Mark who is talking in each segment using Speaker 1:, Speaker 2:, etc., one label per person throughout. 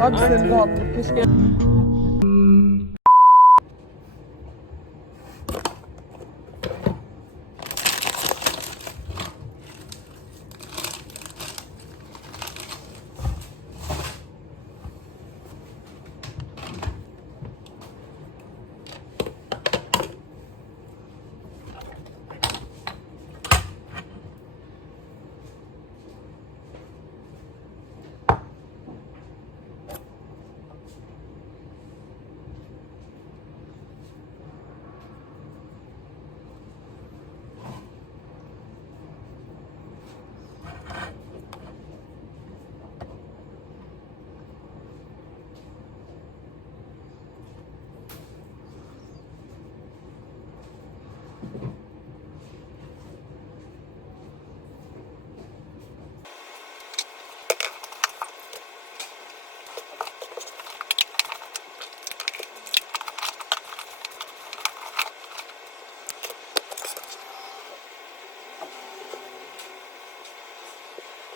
Speaker 1: Abi senin rahatlık keşke.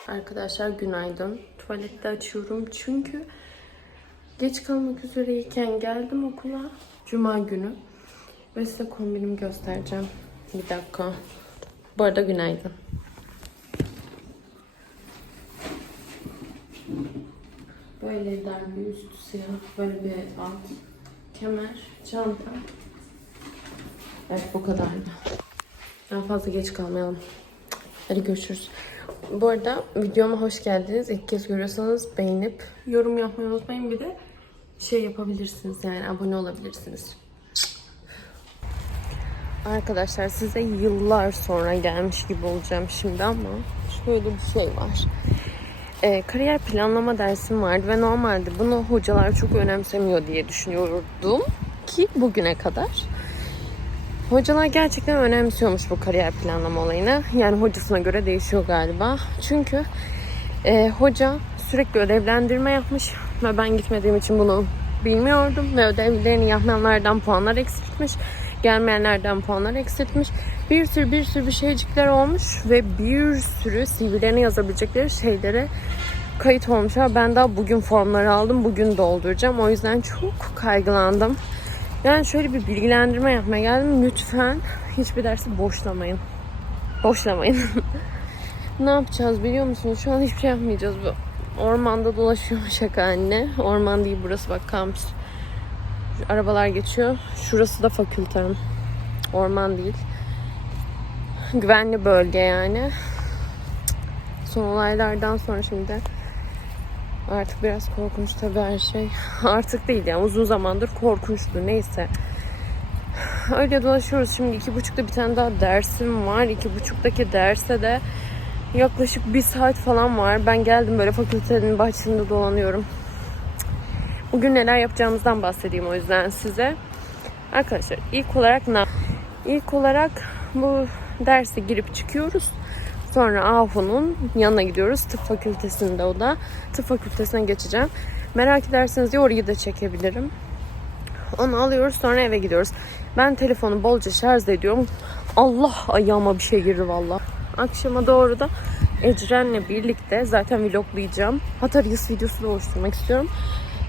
Speaker 2: Arkadaşlar günaydın. Tuvalette açıyorum çünkü geç kalmak üzereyken geldim okula. Cuma günü. Ve size kombinimi göstereceğim. Bir dakika. Bu arada günaydın. Böyle dar bir üst siyah, böyle bir alt, kemer, çanta. Evet bu kadardı. Daha fazla geç kalmayalım. Hadi görüşürüz. Bu arada videoma hoş geldiniz. İlk kez görüyorsanız beğenip yorum yapmayı unutmayın. Bir de şey yapabilirsiniz yani abone olabilirsiniz. Arkadaşlar size yıllar sonra gelmiş gibi olacağım şimdi ama şöyle bir şey var. Ee, kariyer planlama dersim vardı ve normalde bunu hocalar çok önemsemiyor diye düşünüyordum ki bugüne kadar. Hocalar gerçekten önemsiyormuş bu kariyer planlama olayını. Yani hocasına göre değişiyor galiba. Çünkü e, hoca sürekli ödevlendirme yapmış ve ben gitmediğim için bunu bilmiyordum. Ve ödevlerini yapmayanlardan puanlar eksiltmiş. Gelmeyenlerden puanlar eksiltmiş. Bir sürü bir sürü bir şeycikler olmuş ve bir sürü CV'lerine yazabilecekleri şeylere kayıt olmuş. Ben daha bugün formları aldım. Bugün dolduracağım. O yüzden çok kaygılandım. Yani şöyle bir bilgilendirme yapmaya geldim. Lütfen hiçbir dersi boşlamayın. Boşlamayın. ne yapacağız biliyor musunuz? Şu an hiçbir şey yapmayacağız. Bu ormanda dolaşıyor şaka anne. Orman değil burası bak kampüs. Arabalar geçiyor. Şurası da fakültem. Orman değil. Güvenli bölge yani. Son olaylardan sonra şimdi Artık biraz korkunç tabii her şey. Artık değil yani uzun zamandır korkunçtu neyse. Öyle dolaşıyoruz. Şimdi iki buçukta bir tane daha dersim var. İki buçuktaki derse de yaklaşık bir saat falan var. Ben geldim böyle fakültenin bahçesinde dolanıyorum. Bugün neler yapacağımızdan bahsedeyim o yüzden size. Arkadaşlar ilk olarak ne? İlk olarak bu derse girip çıkıyoruz. Sonra AFO'nun yanına gidiyoruz. Tıp fakültesinde o da. Tıp fakültesine geçeceğim. Merak ederseniz ya orayı da çekebilirim. Onu alıyoruz sonra eve gidiyoruz. Ben telefonu bolca şarj ediyorum. Allah ayağıma bir şey girdi valla. Akşama doğru da Ecren'le birlikte zaten vloglayacağım. Hatta Reels videosu da oluşturmak istiyorum.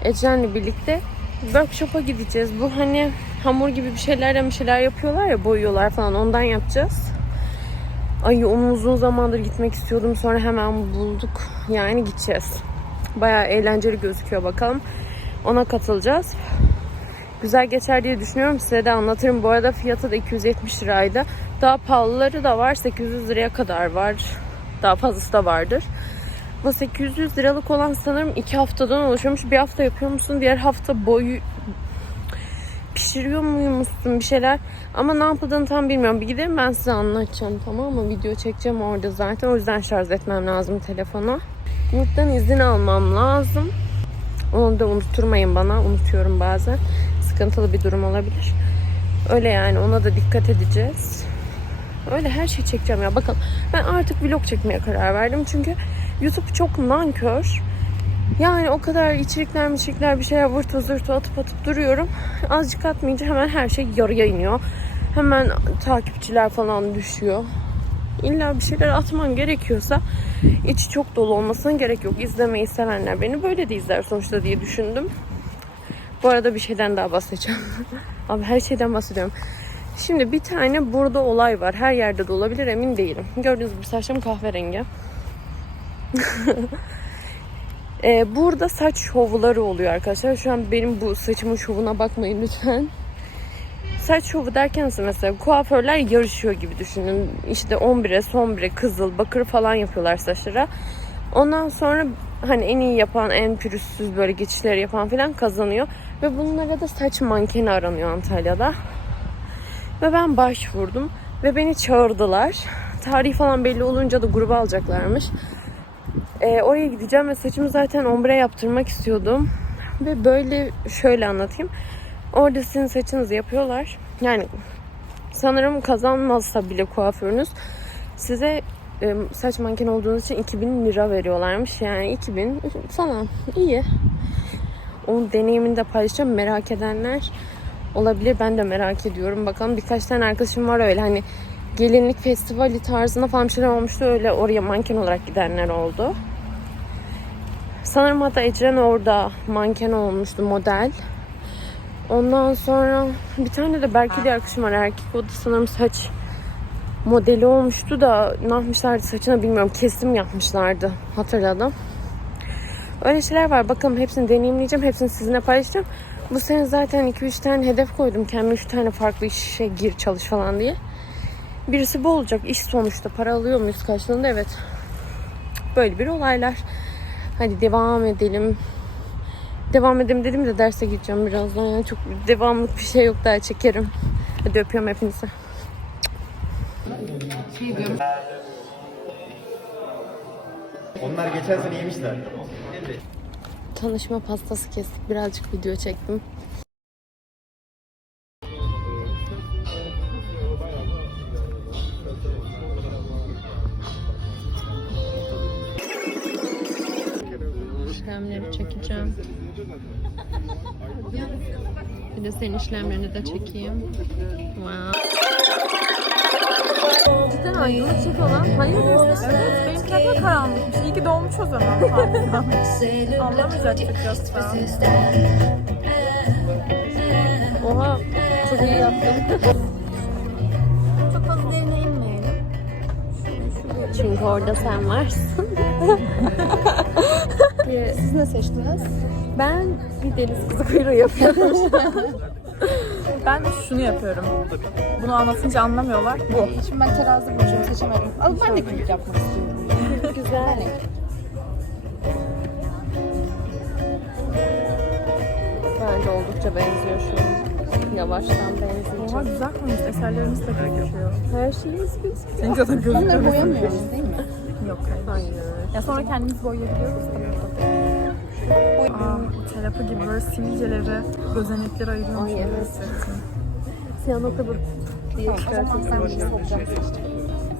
Speaker 2: Ecren'le birlikte workshop'a gideceğiz. Bu hani hamur gibi bir şeylerden bir şeyler yapıyorlar ya boyuyorlar falan ondan yapacağız. Ay onu uzun zamandır gitmek istiyordum. Sonra hemen bulduk. Yani gideceğiz. Bayağı eğlenceli gözüküyor bakalım. Ona katılacağız. Güzel geçer diye düşünüyorum. Size de anlatırım. Bu arada fiyatı da 270 liraydı. Daha pahalıları da var. 800 liraya kadar var. Daha fazlası da vardır. Bu 800 liralık olan sanırım 2 haftadan oluşuyormuş. Bir hafta yapıyor musun? Diğer hafta boyu pişiriyor muymuşsun bir şeyler. Ama ne yapıldığını tam bilmiyorum. Bir gidelim ben size anlatacağım tamam mı? Video çekeceğim orada zaten. O yüzden şarj etmem lazım telefonu. Yurttan izin almam lazım. Onu da unutturmayın bana. Unutuyorum bazen. Sıkıntılı bir durum olabilir. Öyle yani ona da dikkat edeceğiz. Öyle her şeyi çekeceğim ya. Bakın ben artık vlog çekmeye karar verdim. Çünkü YouTube çok nankör. Yani o kadar içerikler içerikler bir şeyler vırtı zırtı atıp atıp duruyorum. Azıcık atmayınca hemen her şey yarıya iniyor. Hemen takipçiler falan düşüyor. İlla bir şeyler atman gerekiyorsa içi çok dolu olmasına gerek yok. İzlemeyi sevenler beni böyle de izler sonuçta diye düşündüm. Bu arada bir şeyden daha bahsedeceğim. Abi her şeyden bahsediyorum. Şimdi bir tane burada olay var. Her yerde de olabilir emin değilim. Gördüğünüz gibi saçım kahverengi. Ee, burada saç şovları oluyor arkadaşlar. Şu an benim bu saçımın şovuna bakmayın lütfen. Saç şovu derken mesela kuaförler yarışıyor gibi düşünün. İşte 11'e, son 1'e kızıl, bakır falan yapıyorlar saçlara. Ondan sonra hani en iyi yapan, en pürüzsüz böyle geçişleri yapan falan kazanıyor. Ve bunlara da saç mankeni aranıyor Antalya'da. Ve ben başvurdum. Ve beni çağırdılar. Tarih falan belli olunca da gruba alacaklarmış. Ee, oraya gideceğim ve saçımı zaten ombre yaptırmak istiyordum. Ve böyle şöyle anlatayım. Orada sizin saçınızı yapıyorlar. Yani sanırım kazanmazsa bile kuaförünüz size e, saç manken olduğunuz için 2000 lira veriyorlarmış. Yani 2000 falan iyi. Onun deneyimini de paylaşacağım. Merak edenler olabilir. Ben de merak ediyorum. Bakalım birkaç tane arkadaşım var öyle hani gelinlik festivali tarzında falan bir şeyler olmuştu. Öyle oraya manken olarak gidenler oldu. Sanırım hatta Ecren orada manken olmuştu model. Ondan sonra bir tane de Berke diye arkadaşım var erkek. O da sanırım saç modeli olmuştu da ne yapmışlardı saçına bilmiyorum. Kesim yapmışlardı hatırladım. Öyle şeyler var. Bakalım hepsini deneyimleyeceğim. Hepsini sizinle paylaşacağım. Bu sene zaten 2-3 tane hedef koydum. Kendime 3 tane farklı işe gir çalış falan diye. Birisi bu olacak. İş sonuçta. Para alıyor muyuz karşılığında? Evet. Böyle bir olaylar. Hadi devam edelim. Devam edelim dedim de derse gideceğim birazdan. Yani çok devamlık bir şey yok daha çekerim. Hadi öpüyorum hepinizi.
Speaker 1: Onlar geçen sene yemişler.
Speaker 2: Tanışma pastası kestik. Birazcık video çektim. Bir de senin işlemlerini de çekeyim. Wow. Cidden aydınlık çekiyor lan. Hayır
Speaker 3: Evet, benim tarafım karanlıkmış. İyi ki doğmuş o zaman. Anlamayacaktık yoksa.
Speaker 2: Oha çok iyi yaptım.
Speaker 3: Çok fazla derine inmeyelim.
Speaker 2: Çünkü orada sen varsın.
Speaker 3: Siz ne seçtiniz?
Speaker 2: Ben bir deniz kızı kuyruğu yapıyorum.
Speaker 3: Ben de şunu yapıyorum. Bunu anlatınca anlamıyorlar. Bu.
Speaker 4: Şimdi ben terazi burcuyum seçemedim. Ama ben de kulüp yapmak istiyorum.
Speaker 2: Güzel. Bence oldukça benziyor şu an. Yavaştan benzeyecek.
Speaker 3: Oha güzel konuş. Eserlerimiz de gözüküyor.
Speaker 2: Her şeyimiz gözüküyor.
Speaker 3: Senin zaten gözüküyor.
Speaker 4: boyamıyoruz değil mi?
Speaker 3: Yok hayır.
Speaker 2: Hayır.
Speaker 3: Ya sonra kendimiz boyayabiliyoruz değil. Aa, terapi gibi böyle sivilceleri, gözenekleri ayırıyormuş.
Speaker 2: Ay, evet. Sen o kadar diye
Speaker 4: sen.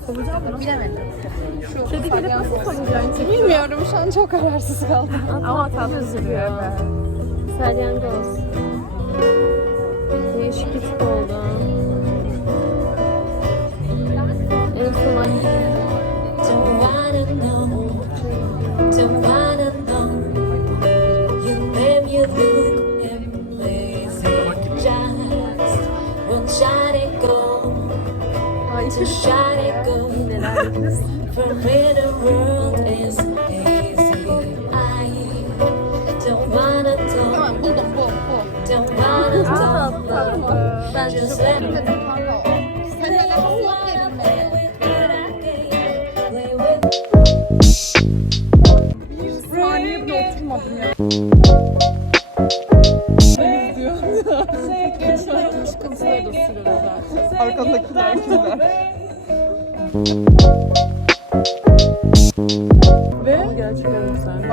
Speaker 3: Soracağım mı?
Speaker 4: Bilemedim. Şu
Speaker 3: Kedi gelip nasıl soracaksın?
Speaker 4: Bilmiyorum şu an çok kararsız kaldım.
Speaker 3: Ama tatlı duruyor.
Speaker 2: Salyangoz.
Speaker 3: Arkandakiler kimler?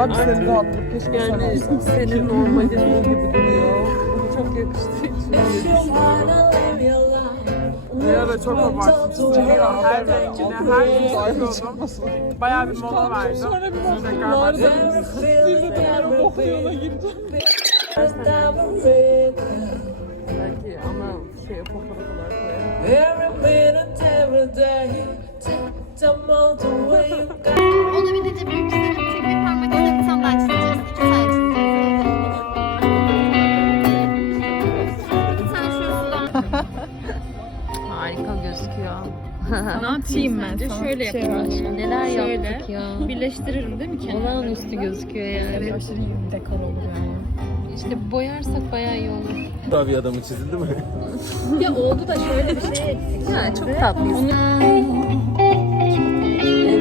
Speaker 3: Abi seni rahatlık keşke
Speaker 2: Yani senin normalin gibi duruyor. Çok yakıştığı için
Speaker 3: Ya da çok abartmışsın. Her rengine, her gün sıkıyordum. Bayağı bir mola verdim. Sonra bir tekrar başladım.
Speaker 2: belki ama şey fotoğraf olarak koyarım.
Speaker 5: Every minute, every day, take them all the way you got.
Speaker 3: ne yapayım ben? sence?
Speaker 2: Şöyle Şey yapalım. Neler Şöyle. yaptık ya.
Speaker 3: Birleştiririm değil mi kenarlarını?
Speaker 2: Olağanüstü gözüküyor yani.
Speaker 3: Aşırı iyi dekor olur yani.
Speaker 2: İşte boyarsak bayağı iyi olur.
Speaker 6: Daha bir adamı çizildi mi?
Speaker 3: Ya oldu da şöyle bir şey.
Speaker 2: Ya çok tatlıyız.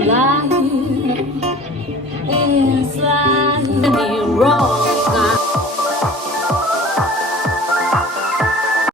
Speaker 5: Life is right wrong.